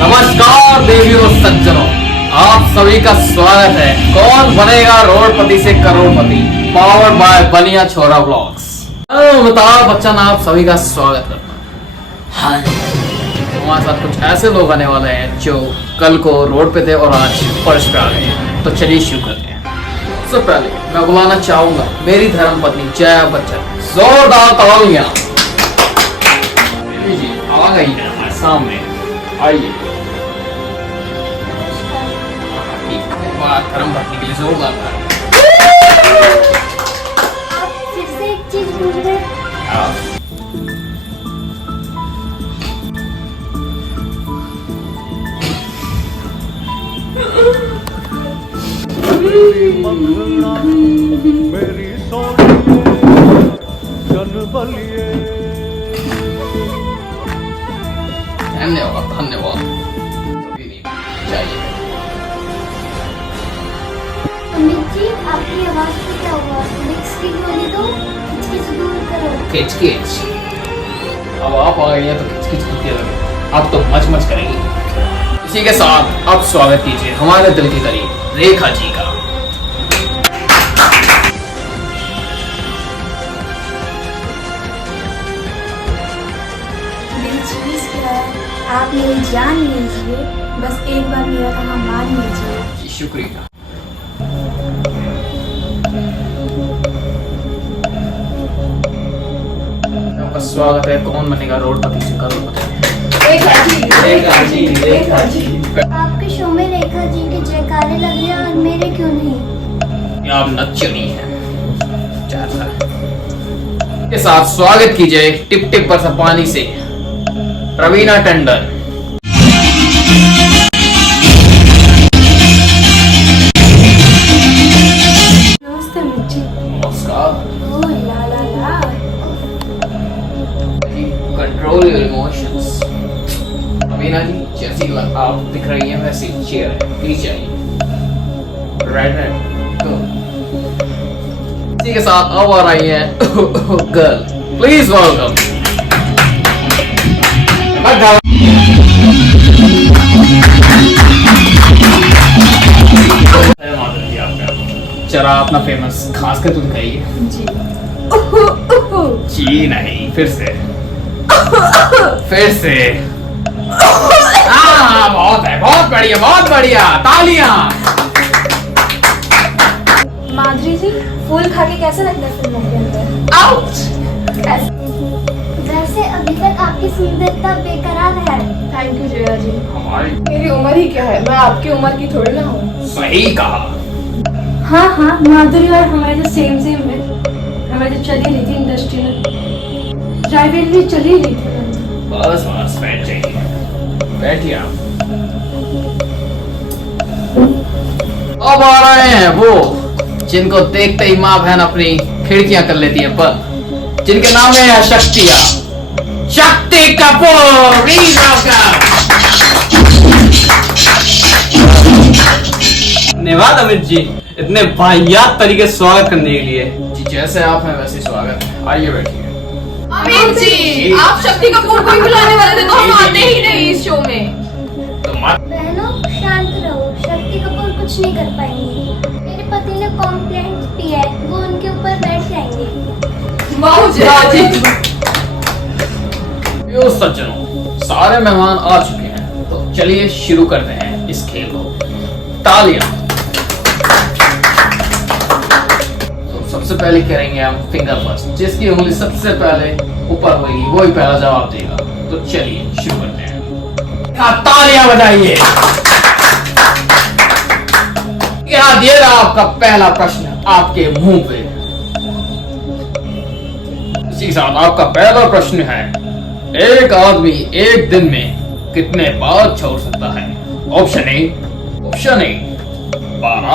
नमस्कार देवियों सज्जनों, आप सभी का स्वागत है कौन बनेगा रोडपति से करोड़पति, पावर्ड बाय बनिया छोरा व्लॉग्स। अमिताभ बच्चन आप सभी का स्वागत करता हूं। हाँ, हमारे साथ कुछ ऐसे लोग आने वाले हैं जो कल को रोड पे थे और आज फर्श पे आ गए हैं। तो चलिए शुरू करते हैं। सबसे पहले मैं बुलाना चाहूंगा मेरी धर्मपत्नी जया बच्चन। जोरदार तालियां। जी आ गई है हमारे सामने, आइए। धर्म पत्नी के लिए जोरदार आप फिर से एक चीज पूछ रहे हैं? मंगना मेरी सोनिए जनबलिए। धन्यवाद धन्यवाद। चाहिए अमित जी, आपकी आवाज को क्या हुआ? बिग स्क्रीन वाली तो किचकिच दूर करो। किच किच। अब आप आ गई हैं तो किच किच करती लगे। अब तो मच मच करेंगी। इसी के साथ अब स्वागत कीजिए हमारे दिल के करीब रेखा जी का। मेरी चीज क्या है? आप मेरी जान लीजिए, बस एक बार मेरा कहा मान लीजिए। जी शुक्रिया। आपका स्वागत है कौन बनेगा रोडपति से करोड़पति। रेखा जी। आपके शो में रेखा जी के जयकारे लग रहे हैं और मेरे क्यों नहीं? आप नचनी है। के साथ स्वागत कीजिए टिप टिप पर सा पानी से रवीना टंडन। नमस्ते मिर्ची। नमस्कार। ओ ला ला ला। Control your emotions. Raveena ji जैसी आप दिख रही हैं वैसी चेयर है, प्लीज जाइए। राइट इसी के साथ अब आ रही है गर्ल, प्लीज वेलकम। जरा अपना फेमस खास कर तो दिखाइए। जी। जी नहीं, फिर से बहुत है, बहुत बढ़िया तालियां। माधुरी जी, फूल खा के कैसा लगता है फिल्मों के अंदर? आउट। वैसे अभी तक आपकी सुंदरता बेकरार है। थैंक यू जया जी। हमारी मेरी उम्र ही क्या है, मैं आपकी उम्र की थोड़ी ना हूँ। सही कहा। हाँ हाँ, माधुरी और हमारे तो सेम है। हमारी तो चली रही थी इंडस्ट्री में, राइवलरी चली रही थी। बस बैठ जाइए, बैठिए आप। अब आ रहे हैं वो जिनको देखते ही माँ बहन अपनी खिड़कियां कर लेती है बंद, जिनके नाम है शक्ति कपूर। धन्यवाद अमित जी, इतने वाहियात तरीके से स्वागत करने के लिए। जी जैसे आप हैं वैसे स्वागत है, आइए बैठिए। अमित जी, आप शक्ति कपूर को ही बुलाने वाले थे तो हम आते ही नहीं इस शो में। तो मत बहनों शांत रहो, शक्ति कपूर कुछ नहीं कर पाएंगे। मेरे पति ने कॉम्प्लेंट दिया है, वो उनके ऊपर बैठ जाएंगे। वाह जया जी। यो सज्जनों, सारे मेहमान आ चुके हैं तो चलिए शुरू करते हैं इस खेल को। तालियां। तो सबसे पहले करेंगे हम फिंगर फर्स्ट, जिसकी उंगली सबसे पहले ऊपर होगी वही पहला जवाब देगा। तो चलिए शुरू करते हैं। तालियां बजाइए। यहाँ दिए रहा आपका पहला प्रश्न आपके मुंह पे। इसी के साथ आपका पहला प्रश्न है, एक आदमी एक दिन में कितने बार छोड़ सकता है? Option A 12,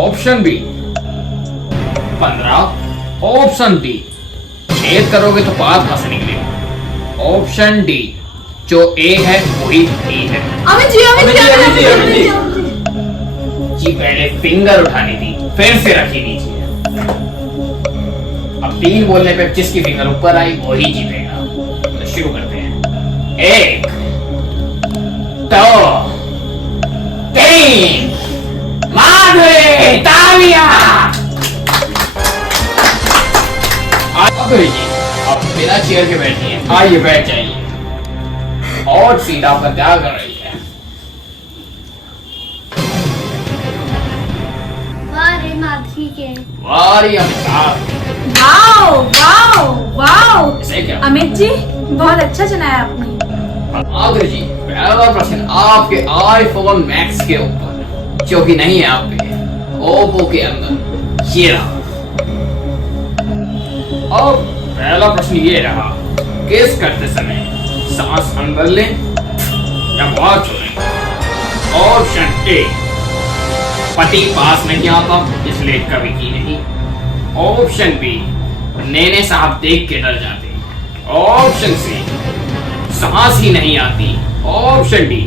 option B 15, option D छेद करोगे तो पास कहां से निकलेगा, ऑप्शन डी जो ए है वही बी है। अमित जी। जी पहले फिंगर उठानी थी, फिर से रखी नीचे। अब 3 बोलने पे जिसकी फिंगर ऊपर आई वही जीतेगा। तो शुरू करते हैं। 1 दो, तीन, माधुरी तालियां। माधुरी जी, आप बिना चेयर के बैठिए, आइए बैठ जाइए। और सीट आपका क्या कर रही है? वाह रे माधुरी के। वारी अमिताभ, वाओ वाओ वाओ। इसे क्या? अमित जी बहुत अच्छा चुनाया आपने। माधुरी जी, पहला प्रश्न आपके आईफोन मैक्स के ऊपर, जो कि नहीं है आप पे, ओप्पो के अंदर ये रहा। और पहला प्रश्न ये रहा, किस करते समय सांस अंदर लें या बाहर छोड़ें? ऑप्शन ए, पति पास नहीं आता इसलिए कभी की नहीं। ऑप्शन बी, नेने साहब देख के डर जाते। ऑप्शन सी, सांस ही नहीं आती। ऑप्शन डी,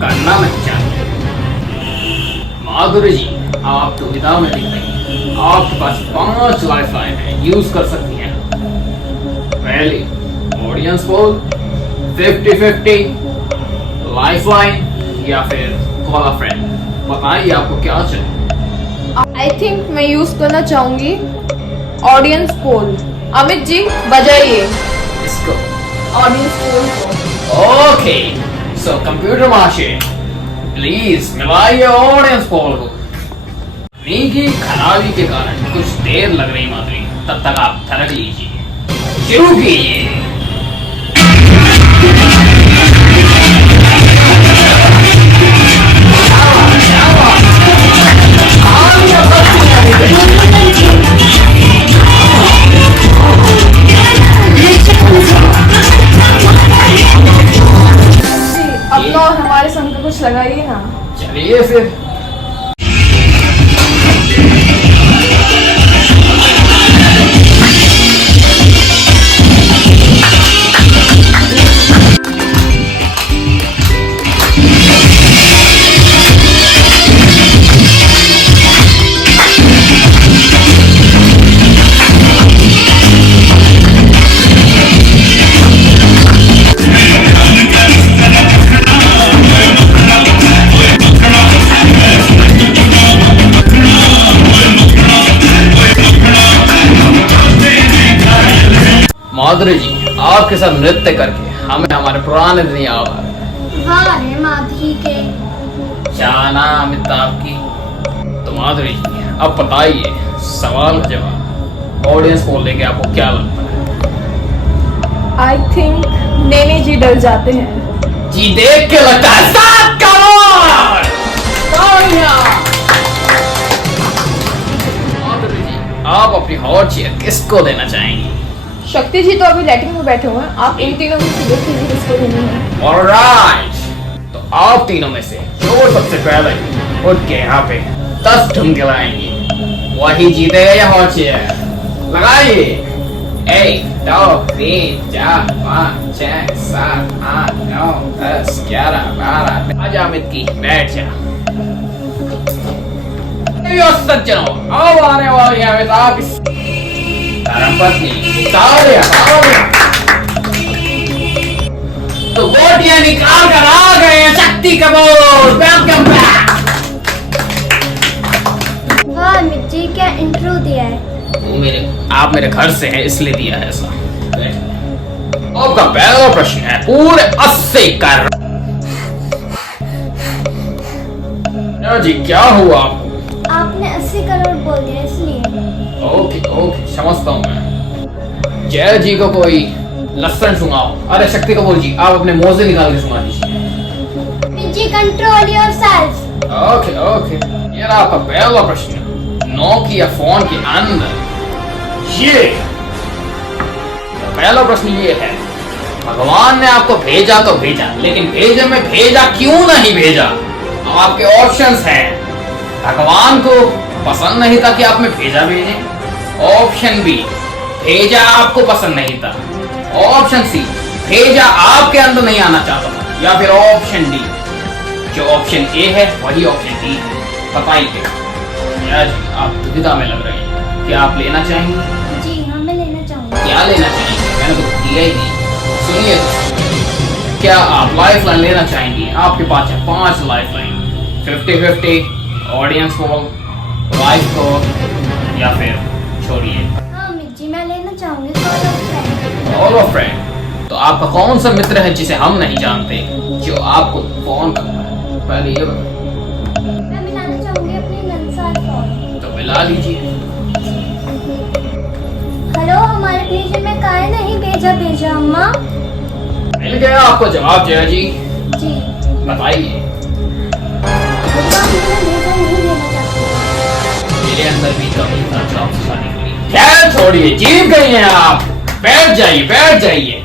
करना नहीं चाहते। माधुरी जी, आप दुविधा में दिख रही हैं। आपके पास 5 लाइफलाइन है, यूज कर सकती हैं। पहली, ऑडियंस पोल, 50-50, लाइफलाइन या फिर कॉल अ फ्रेंड। बताइए आपको क्या चाहिए। आई थिंक मैं यूज करना चाहूंगी ऑडियंस पोल। अमित जी बजाइए इसको। ऑडियंस पोल को। ओके, सो कंप्यूटर महाशय, प्लीज मिलाइए ऑडियंस पोल को। नी की खराबी के कारण कुछ देर लग रही माधुरी, तब तक आप थरक लीजिए। शुरू कीजिए। अपना और हमारे संग का कुछ लगाइए ना। चलिए फिर। माधुरी जी, आपके साथ नृत्य करके हमें हमारे पुराने दिन याद आ रहे। वाह रे माधुरी के। जाना अमिताभ की। तो माधुरी जी, अब बताइए सवाल का जवाब। ऑडियंस पोल लेके आपको क्या लगता है? आई थिंक नेने जी डर जाते हैं। जी देख के लगता है 7 करोड़। तालियां। माधुरी जी, आप अपनी हॉट चेयर किसको देना चाहेंगी? शक्ति जी तो अभी लैट्रिन में बैठे हुए हैं। आप इन तीनों में से देखिए किसको देनी है। ऑलराइट, तो आप तीनों में से जो सबसे पहले उठ के यहाँ पे 10 ठुमके लाएंगे, वही जीतेगा ये हॉट चेयर। लगाइए। 1, 2, 3, 4, 5, 6, 7, 8, 9, 10, 11, 12। आजा अमित की, बैठ जा। सज्जनों, अब आने वाली है अमिताभ की धर्मपत्नी। तालियां, तालियां। तो गोटियां निकाल कर आ गए हैं शक्ति कपूर। Welcome back. वाह अमित जी, क्या इंट्रो दिया है। आप मेरे घर से हैं इसलिए दिया है ऐसा। आपका पहला प्रश्न है पूरे 80 कर। जी क्या हुआ आपको? आपने 80 करोड़ बोल दिया इसलिए। ओके ओके, समझता हूँ मैं। जय जी को कोई लसन सुनाओ। अरे शक्ति कपूर जी, आप अपने मुंह से निकाल के सुना दीजिए। Amit ji, control yourself. Okay okay, ये रहा आपका पहला प्रश्न। नोकिया फोन के अंदर ये पहला प्रश्न ये है, भगवान ने आपको भेजा तो भेजा, लेकिन भेजे में भेजा क्यों नहीं भेजा? आपके ऑप्शंस हैं। भगवान को पसंद नहीं था कि आप में भेजा भेजे। ऑप्शन बी, भेजा आपको पसंद नहीं था। ऑप्शन सी, भेजा आपके अंदर नहीं आना चाहता था। या फिर ऑप्शन डी, जो ऑप्शन ए है वही ऑप्शन डी है। बताइए। या जी, आप दुविधा में लग रहे हैं, क्या आप लेना चाहेंगे? जी हाँ, मैं लेना चाहूंगी। क्या लेना चाहेंगे? मैंने तो दिया ही नहीं। सुनिए तो क्या आप लाइफ लाइन लेना चाहेंगी? आपके पास है 5 लाइफ लाइन, 50-50, ऑडियंस को, वाइफ को, या फिर छोड़िए हाँ अमित जी, मैं लेना चाहूंगी call of friend. Call of friend. तो आपका कौन सा मित्र है जिसे हम नहीं जानते जो आपको फोन कर रहा है? पहले ये बताओ। मैं मिलाना चाहूंगी अपने नंसार फोन। तो मिला लीजिए। हेलो, हमारे भेजे में काहे नहीं भेजा अम्मा? मिल गया आपको जवाब जया जी। जी, बताइए। अम्मा मुझे भेजा नहीं देना चाहती। मेरे अंदर भी कमी था जो आपसे शादी के लिए। खैर छोड़िए, जीत गई हैं आप। बैठ जाइए, बैठ जाइए।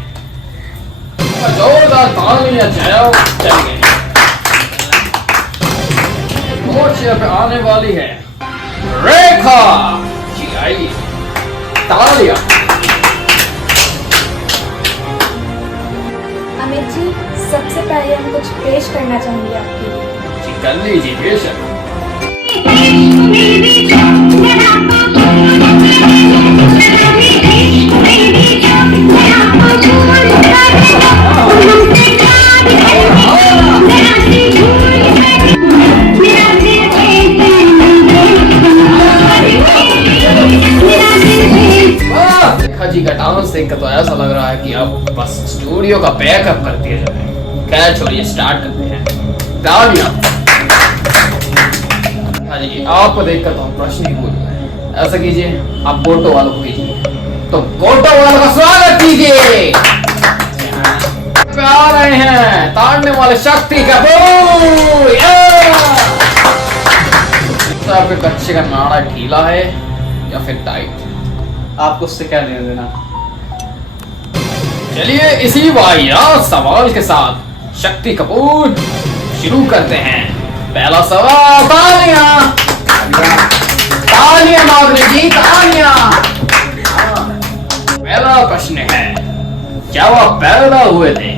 जोरदार तालियां जाओ। चल गए। चेयर पे आने वाली है रेखा जी, आइए। तालियां। अमित जी, सबसे पहले हम कुछ पेश करना चाहेंगे आपके लिए। जी कर लीजिए, बेशक। रेखा जी का डांस देखकर तो ऐसा लग रहा है कि अब बस स्टूडियो का बैकअप कर दिया जाए। खैर छोड़िए, स्टार्ट करते हैं। तालियां। हाँ जी, आपको देखकर तो हम प्रश्न ही भूल गए। ऐसा कीजिए, आप गोटो वालों को कीजिए। तो गोटो वालों का स्वागत कीजिए। पे आ रहे हैं ताड़ने वाले शक्ति कपूर। तो आपके कच्चे का नाड़ा ढीला है या फिर टाइट? आपको उससे क्या लेना देना? चलिए इसी वाहियात सवाल के साथ शक्ति कपूर शुरू करते हैं। पहला सवाल। तालियां। तालियां माधुरी जी, तालियां। पहला प्रश्न है, जब आप पैदा हुए थे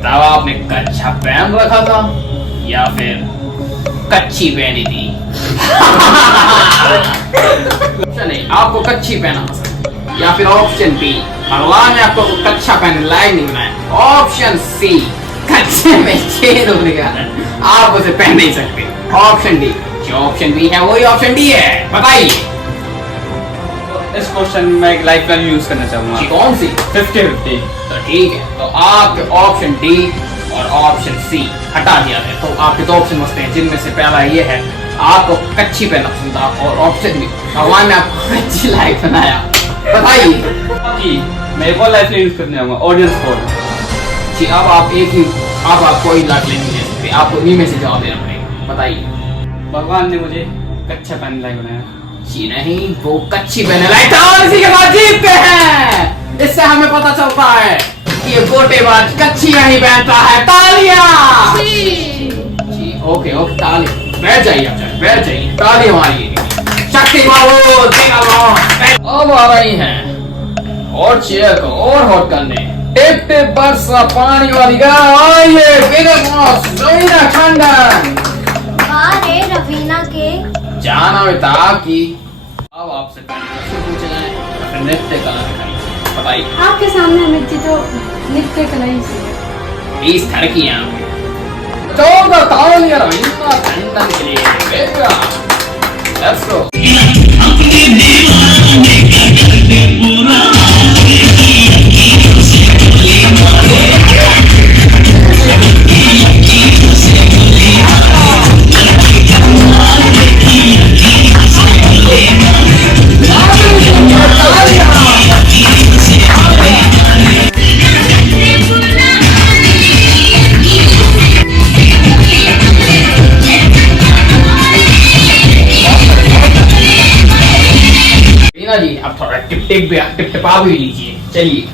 तब आपने कच्छा पहन रखा था या फिर कच्ची पहनी थी? नहीं, आपको कच्ची पहना पसंद, या फिर ऑप्शन बी, भगवान ने आपको कच्चा पहनने लायक नहीं बनाया। ऑप्शन सी, कच्चे में छेद होने के कारण आप उसे पहन नहीं सकते। ऑप्शन डी, जो ऑप्शन बी है वही ऑप्शन डी है। बताइए। इस क्वेश्चन में मैं एक लाइफ लाइन यूज करना चाहूंगा। जी कौन सी? 50-50। तो ठीक है, तो आपके ऑप्शन डी और ऑप्शन सी हटा दिया है। तो आपके दो ऑप्शन बचते हैं, जिनमें से पहला ये है आपको कच्ची पहनना पसंद था, और ऑप्शन बी, भगवान ने आपको कच्ची लाइफ बनाया। बताइए। जी मैं एक और लाइफ लाइन यूज करने जाऊंगा, ऑडियंस कॉल। जी अब आप एक ही, अब आप कोई लाइफ लाइन नहीं ले सकते, आपको इन्हीं में से जवाब देना पड़ेगा। बताइए। भगवान ने मुझे कच्चा पहनने लायक बनाया। जी नहीं, वो कच्ची पहने लायक था और इसी के बाद जीतते हैं। इससे हमें पता चलता है कि ये गोटेबाज कच्ची नहीं पहनता है। तालियां। जी ओके ओके, ताली। बैठ जाइए, आप जाइए, बैठ जाइए। ताली मारिए। शक्ति बाबू अब आ रही हैं और चेयर को और हॉट करने। टिप टिप बरसा पानी वाली गाय, आइए बिगर बॉस रवीना टंडन। अरे रवीना के जाना बेटा की। अब आपसे पहले प्रश्न पूछे जाए या फिर नृत्य कला दिखाई? बताइए। आपके सामने अमित जी तो नृत्य कला ही से 20 धड़कियां। जोरदार तालियां रवीना टंडन के लिए। Let's go. रीना जी आप थोड़ा टिप टिपा भी लीजिए। चलिए।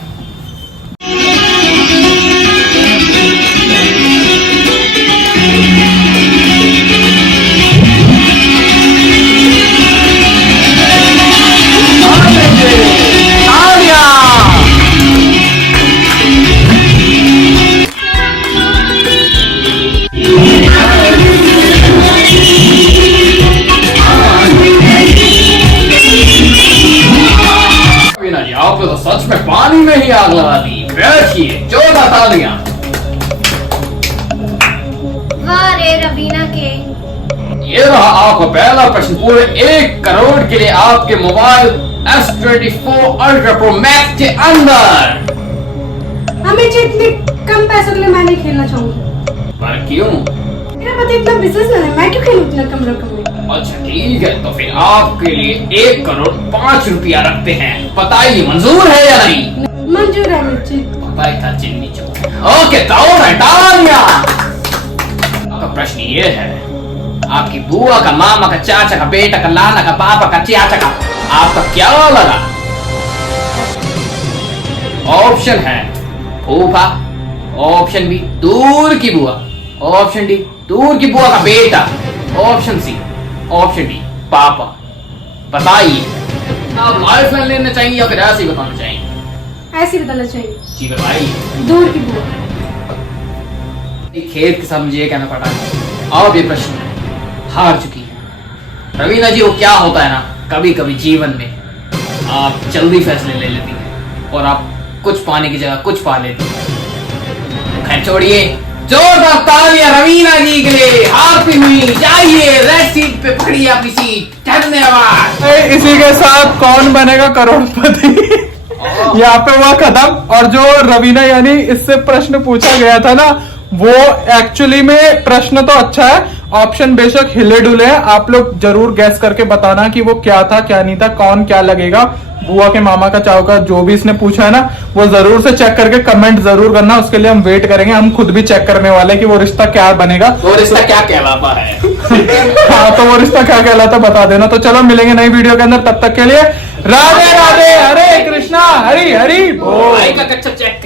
आपने तो सच में पानी में ही आग लगा दी। बैठिए। जोरदार तालियां। ये रहा आपका पहला प्रश्न। पूरे 1 करोड़ के लिए आपके mobile S24 Ultra Pro Max के अंदर। हमें जी इतने कम पैसों के लिए मैं नहीं खेलना चाहूंगी। पर क्यों? मेरा पति इतना बिजनेसमैन है, मैं क्यों खेलूं इतना कम रकम में? अच्छा ठीक है, तो फिर आपके लिए 1 करोड़ 5 रुपया रखते हैं। बताइए मंजूर है या नहीं? मंजूर है अमित जी। पता ही था चिन्नी चौक। ओके तो तालियां। आपका प्रश्न ये है, आपकी बुआ का, मामा का, चाचा का, बेटा का, लाना का, पापा का, चाचा का, आपका क्या लगा? ऑप्शन है फूफा, ऑप्शन बी दूर की बुआ, ऑप्शन डी दूर की बुआ का बेटा, ऑप्शन सी, ऑप्शन डी पापा। बताइए, आप लाइफ लाइन लेना चाहेंगे या फिर ऐसे ही बताना चाहेंगे? ऐसे ही बताना चाहिए। जी बताइए। दूर की बुआ। खेत के साथ मुझे ये कहना पड़ा है, अब ये प्रश्न हार चुकी है रवीना जी। वो क्या होता है ना, कभी कभी जीवन में आप जल्दी फैसले ले लेती हैं और आप कुछ पाने की जगह कुछ पा लेती हैं। खैर छोड़िए, जोरदार तालियां रवीना जी के लिए। हारती हुई जाइए, रेड सीट पे पकड़िए अपनी सीट। धन्यवाद। इसी के साथ कौन बनेगा करोड़पति यहाँ पे हुआ खत्म। और जो रवीना यानी इससे प्रश्न पूछा गया था ना, वो एक्चुअली में प्रश्न तो अच्छा है, ऑप्शन बेशक हिले डुले हैं। आप लोग जरूर गैस करके बताना कि वो क्या था क्या नहीं था, कौन क्या लगेगा। बुआ के, मामा का, चाव का, जो भी इसने पूछा है ना, वो जरूर से चेक करके कमेंट जरूर करना। उसके लिए हम वेट करेंगे, हम खुद भी चेक करने वाले हैं कि वो रिश्ता क्या बनेगा। वो रिश्ता क्या कहलाता है? हाँ, तो वो रिश्ता क्या कहलाता बता देना। तो चलो मिलेंगे नई वीडियो के अंदर, तब तक के लिए राधे राधे, हरे कृष्णा, हरि हरि बोल। भाई का कच्चा चेक